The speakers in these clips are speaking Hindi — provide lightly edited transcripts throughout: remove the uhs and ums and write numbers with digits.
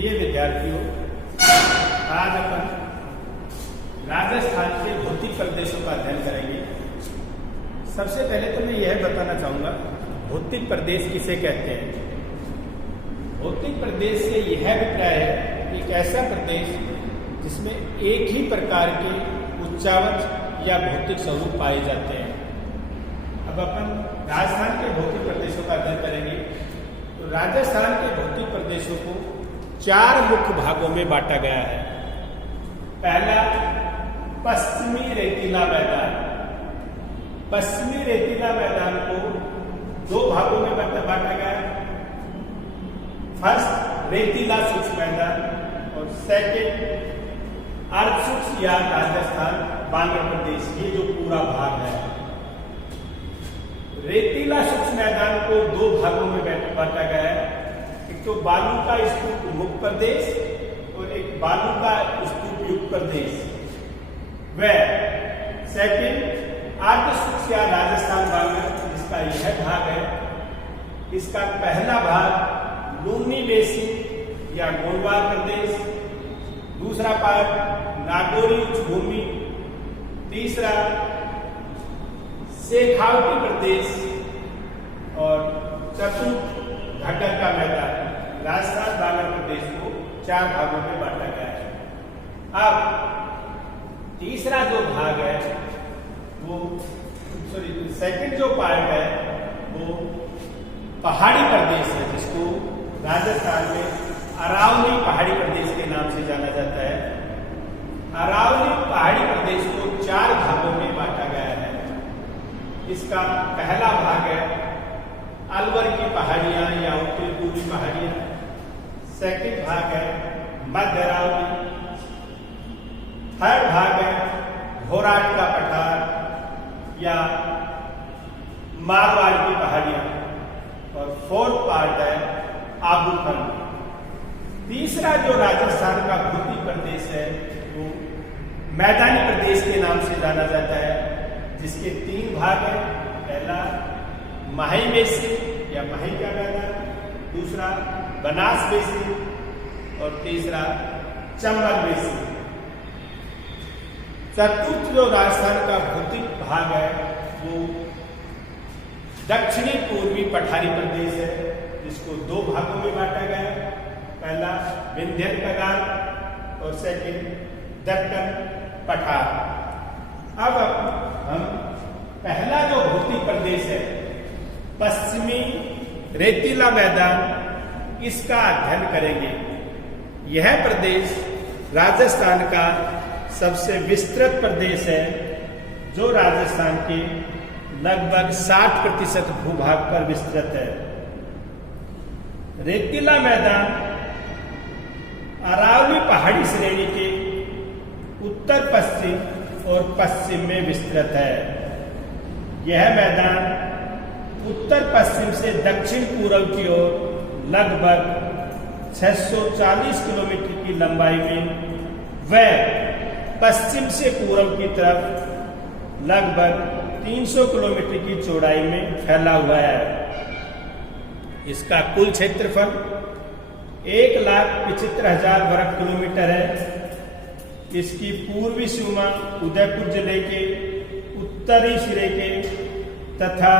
प्रिय विद्यार्थियों, आज अपन राजस्थान के भौतिक प्रदेशों का अध्ययन करेंगे। सबसे पहले तो मैं यह बताना चाहूंगा भौतिक प्रदेश किसे कहते हैं। भौतिक प्रदेश से यह अभिप्राय है एक ऐसा प्रदेश जिसमें एक ही प्रकार के उच्चावच या भौतिक स्वरूप पाए जाते हैं। अब अपन राजस्थान के भौतिक प्रदेशों का अध्ययन करेंगे। तो राजस्थान के भौतिक प्रदेशों को 4 मुख्य भागों में बांटा गया है। पहला, पश्चिमी रेतीला मैदान। पश्चिमी रेतीला मैदान को 2 भागों में बांटा गया है। फर्स्ट, रेतीला शुष्क मैदान और सेकेंड, अर्ध शुष्क या राजस्थान बांग्ला प्रदेश, ये जो पूरा भाग है। रेतीला शुष्क मैदान को 2 भागों में बांटा गया है। एक तो बालू का स्तूप मुक्त प्रदेश और एक बालू का स्तूप युक्त प्रदेश। व सेकेंड, अर्ध शुष्क या राजस्थान बांग्ला, इसका यह भाग है। इसका पहला भाग लूनी बेसिन या गोलवार प्रदेश, दूसरा पार्ट नागौरी उच्च भूमि, तीसरा शेखावटी प्रदेश और चतुर्थ घग्गर का मैदान। राजस्थान बांग्ला प्रदेश को 4 भागों में बांटा गया है। अब तीसरा जो भाग है वो सेकंड जो पार्ट है वो पहाड़ी प्रदेश है, जिसको राजस्थान में अरावली पहाड़ी प्रदेश के नाम से जाना जाता है। अरावली पहाड़ी प्रदेश को 4 भागों में बांटा गया है। इसका पहला भाग है अलवर की पहाड़ियां या उत्तरी पूर्वी पहाड़ियां। सेकंड भाग है मध्य अरावली। थर्ड भाग है घोराट का पठार या मारवाड़ की पहाड़ियां और फोर्थ पार्ट है आबूखंड। तीसरा जो राजस्थान का भौतिक प्रदेश है वो मैदानी प्रदेश के नाम से जाना जाता है, जिसके 3 भाग हैं। पहला माही बेसिन या माही का मैदान, दूसरा बनास बेसिन और तीसरा चंबल बेसिन। चतुर्थ जो राजस्थान का भौतिक भाग है वो दक्षिणी पूर्वी पठारी प्रदेश है, जिसको 2 भागों में बांटा गया है। पहला विंध्य कगार और सेकंड दक्कन पठार। अब हम पहला जो भौतिक प्रदेश है पश्चिमी रेतीला मैदान, इसका अध्ययन करेंगे। यह प्रदेश राजस्थान का सबसे विस्तृत प्रदेश है, जो राजस्थान के लगभग 60% भूभाग पर विस्तृत है। रेतीला मैदान अरावली पहाड़ी श्रेणी के उत्तर पश्चिम और पश्चिम में विस्तृत है। यह मैदान उत्तर पश्चिम से दक्षिण पूर्व की ओर लगभग 640 किलोमीटर की लंबाई में व पश्चिम से पूर्व की तरफ लगभग 300 किलोमीटर की चौड़ाई में फैला हुआ है। इसका कुल क्षेत्रफल 1,75,000 वर्ग किलोमीटर है। इसकी पूर्वी सीमा उदयपुर जिले के उत्तरी सिरे के तथा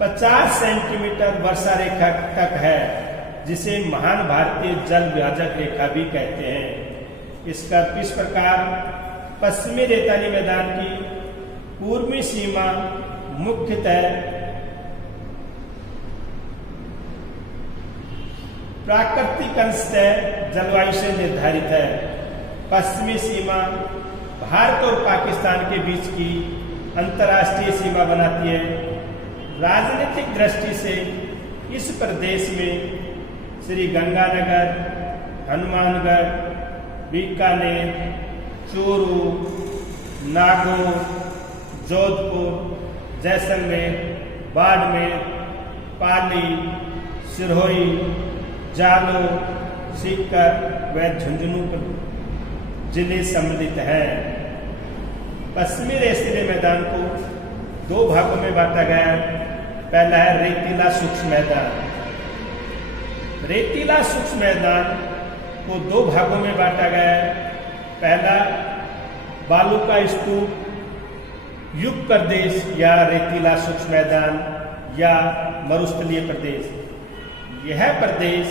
50 सेंटीमीटर वर्षा रेखा तक है, जिसे महान भारतीय जल विभाजक रेखा भी कहते हैं। इसका इस प्रकार पश्चिमी रेतीली मैदान की पूर्वी सीमा मुख्यतः प्राकृतिक जलवायु से निर्धारित है। पश्चिमी सीमा भारत और पाकिस्तान के बीच की अंतर्राष्ट्रीय सीमा बनाती है। राजनीतिक दृष्टि से इस प्रदेश में श्री गंगानगर, हनुमानगढ़, बीकानेर, चूरू, नागौर, जोधपुर, जैसलमेर, बाड़मेर, पाली, सिरोही, जालौर, सीकर व झुंझुनू जिले सम्मिलित हैं। पश्चिमी रेतीले मैदान को 2 भागों में बांटा गया है। पहला है रेतीला शुष्क मैदान। रेतीला शुष्क मैदान को दो भागों में बांटा गया है। पहला बालू का स्तूप युक्त प्रदेश या रेतीला शुष्क मैदान या मरुस्थलीय प्रदेश। यह प्रदेश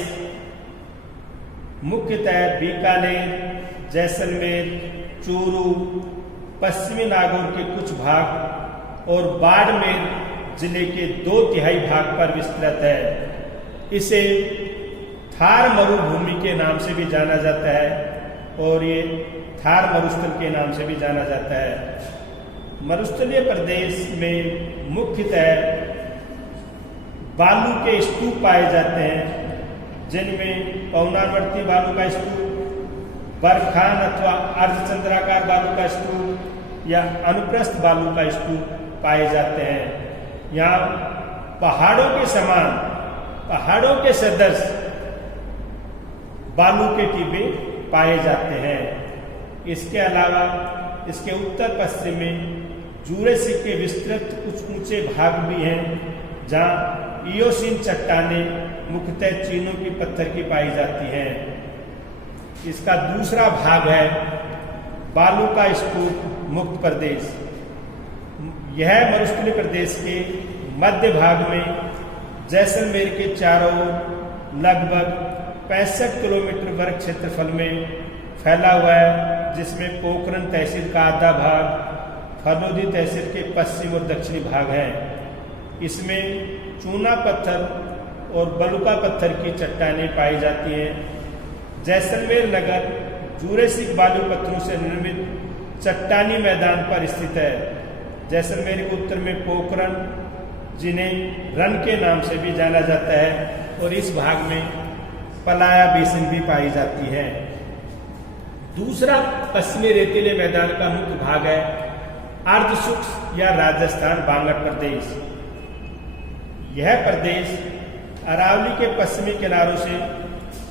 मुख्यतः बीकानेर, जैसलमेर, चूरू, पश्चिमी नागौर के कुछ भाग और बाड़मेर जिले के 2/3 भाग पर विस्तृत है। इसे थार मरुभूमि के नाम से भी जाना जाता है और ये थार मरुस्थल के नाम से भी जाना जाता है। मरुस्थलीय प्रदेश में मुख्यतः बालू के स्तूप पाए जाते हैं, जिनमें पौनावर्ती बालू का स्तूप, बरखान अथवा अर्धचंद्राकार बालू का स्तूप या अनुप्रस्थ बालू का स्तूप पाए जाते हैं। यहाँ पहाड़ों के समान, पहाड़ों के सदृश बालू के टिब्बे पाए जाते हैं। इसके अलावा इसके उत्तर पश्चिम में जूरेसिक के विस्तृत कुछ ऊंचे भाग भी हैं, जहाँ इयोसीन चट्टानें मुख्यतः चीनों की पत्थर की पाई जाती हैं। इसका दूसरा भाग है बालू का स्तूप मुक्त प्रदेश। यह मरुस्थलीय प्रदेश के मध्य भाग में जैसलमेर के चारों ओर लगभग 65 किलोमीटर वर्ग क्षेत्रफल में फैला हुआ है, जिसमें पोखरण तहसील का आधा भाग, फलोदी तहसील के पश्चिम और दक्षिणी भाग हैं। इसमें चूना पत्थर और बलुका पत्थर की चट्टानें पाई जाती हैं। जैसलमेर नगर जूरेसिक बालू पत्थरों से निर्मित चट्टानी मैदान पर स्थित है। जैसलमेर के उत्तर में पोखरण, जिन्हें रन के नाम से भी जाना जाता है, और इस भाग में पलाया बेसिन भी पाई जाती है। दूसरा पश्चिमी रेतीले मैदान का मुख्य भाग है अर्धशुष्क या राजस्थान बांगड़ प्रदेश। यह प्रदेश अरावली के पश्चिमी किनारों से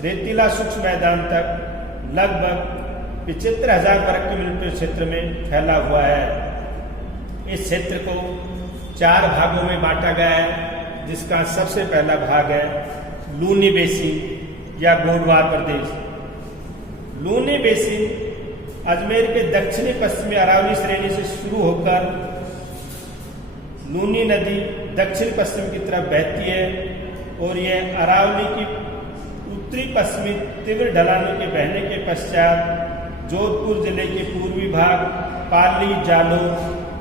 रेतीला शुष्क मैदान तक लगभग 75,000 वर्ग किलोमीटर क्षेत्र में फैला हुआ है। इस क्षेत्र को 4 भागों में बांटा गया है, जिसका सबसे पहला भाग है लूनी बेसिन या गोडवार प्रदेश। लूनी बेसिन अजमेर के दक्षिणी पश्चिमी अरावली श्रेणी से शुरू होकर लूनी नदी दक्षिण पश्चिम की तरफ बहती है और यह अरावली की उत्तरी पश्चिमी तीव्र ढलानों के बहने के पश्चात जोधपुर जिले के पूर्वी भाग, पाली, जालौर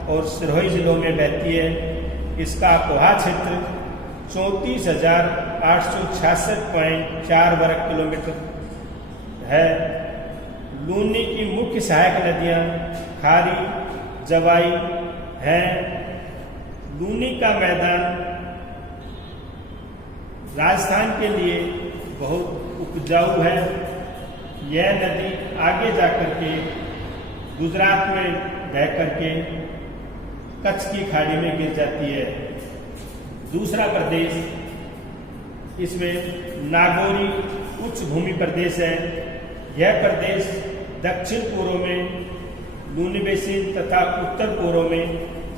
और सिरोही जिलों में बहती है। इसका अपवाह क्षेत्र 34,866.4 वर्ग किलोमीटर है। लूनी की मुख्य सहायक नदियां खारी, जवाई हैं। लूनी का मैदान राजस्थान के लिए बहुत उपजाऊ है। यह नदी आगे जाकर के गुजरात में बह करके कच्छ की खाड़ी में गिर जाती है। दूसरा प्रदेश, इसमें नागौरी उच्च भूमि प्रदेश है। यह प्रदेश दक्षिण पूर्व में लूनी बेसिन तथा उत्तर पूर्व में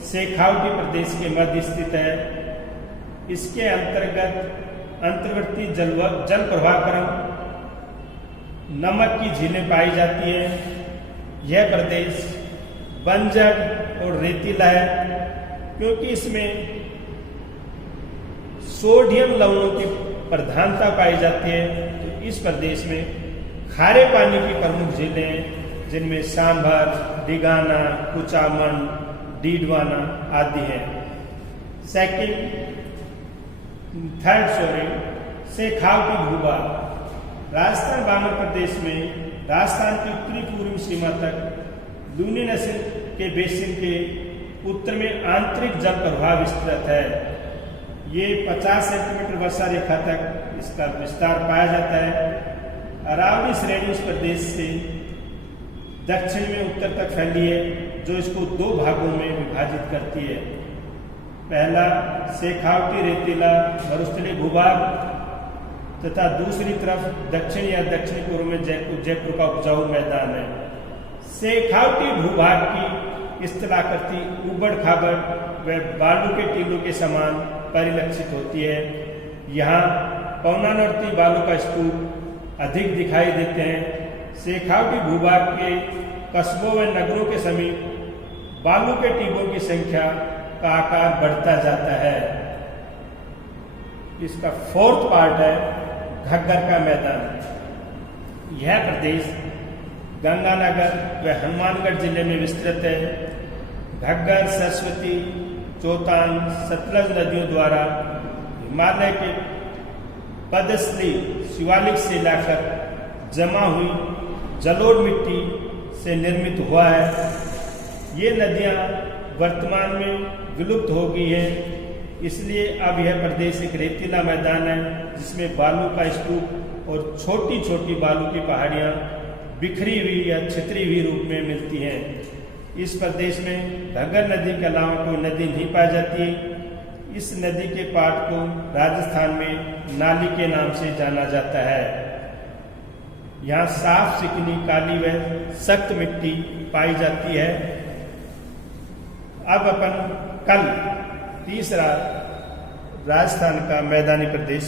शेखावटी प्रदेश के मध्य स्थित है। इसके अंतर्गत अंतर्वर्ती जल प्रवाह क्रम नमक की झीलें पाई जाती हैं। यह प्रदेश बंजर और रेतीला है, क्योंकि इसमें सोडियम लवणों की प्रधानता पाई जाती है। तो इस प्रदेश में खारे पानी की प्रमुख झीलें, जिनमें सांभर, डिगाना, कुचामन, डीडवाना आदि हैं। थर्ड शेखावटी भूभाग। राजस्थान बांगड़ प्रदेश में राजस्थान की उत्तरी पूर्वी सीमा तक लूनी नस्ल के बेसिन के उत्तर में आंतरिक जल प्रवाह विस्तृत है। ये 50 सेंटीमीटर वर्षा रेखा तक इसका विस्तार पाया जाता है। अरावली श्रेणी इस प्रदेश से दक्षिण में उत्तर तक फैली है, जो इसको 2 भागों में विभाजित करती है। पहला शेखावटी रेतीला मरुस्थलीय भूभाग तथा दूसरी तरफ दक्षिण या दक्षिण पूर्व में जयपुर का उपजाऊ मैदान है। शेखावटी भूभाग की स्थलाकृति उबड़ खाबड़ व बालू के टीलों के समान परिलक्षित होती है। यहाँ पवनानवर्ती बालू का स्तूप अधिक दिखाई देते हैं। शेखावटी भूभाग के कस्बों व नगरों के समीप बालू के टीबों की संख्या का आकार बढ़ता जाता है। इसका फोर्थ पार्ट है घग्गर का मैदान। यह प्रदेश गंगानगर व हनुमानगढ़ जिले में विस्तृत है। घग्गर, सरस्वती, चौतान, सतलज नदियों द्वारा हिमालय के पदस्थली शिवालिक से लाकर जमा हुई जलोढ़ मिट्टी से निर्मित हुआ है। ये नदियाँ वर्तमान में विलुप्त हो गई हैं, इसलिए अब यह प्रदेश एक रेतीला मैदान है जिसमें बालू का स्तूप और छोटी छोटी बालू की पहाड़ियाँ बिखरी हुई या छितरी हुई रूप में मिलती हैं। इस प्रदेश में घग्गर नदी के अलावा कोई नदी नहीं पाई जाती। इस नदी के पाट को राजस्थान में नाली के नाम से जाना जाता है। यहाँ साफ चिकनी, काली व सख्त मिट्टी पाई जाती है। अब अपन कल तीसरा राजस्थान का मैदानी प्रदेश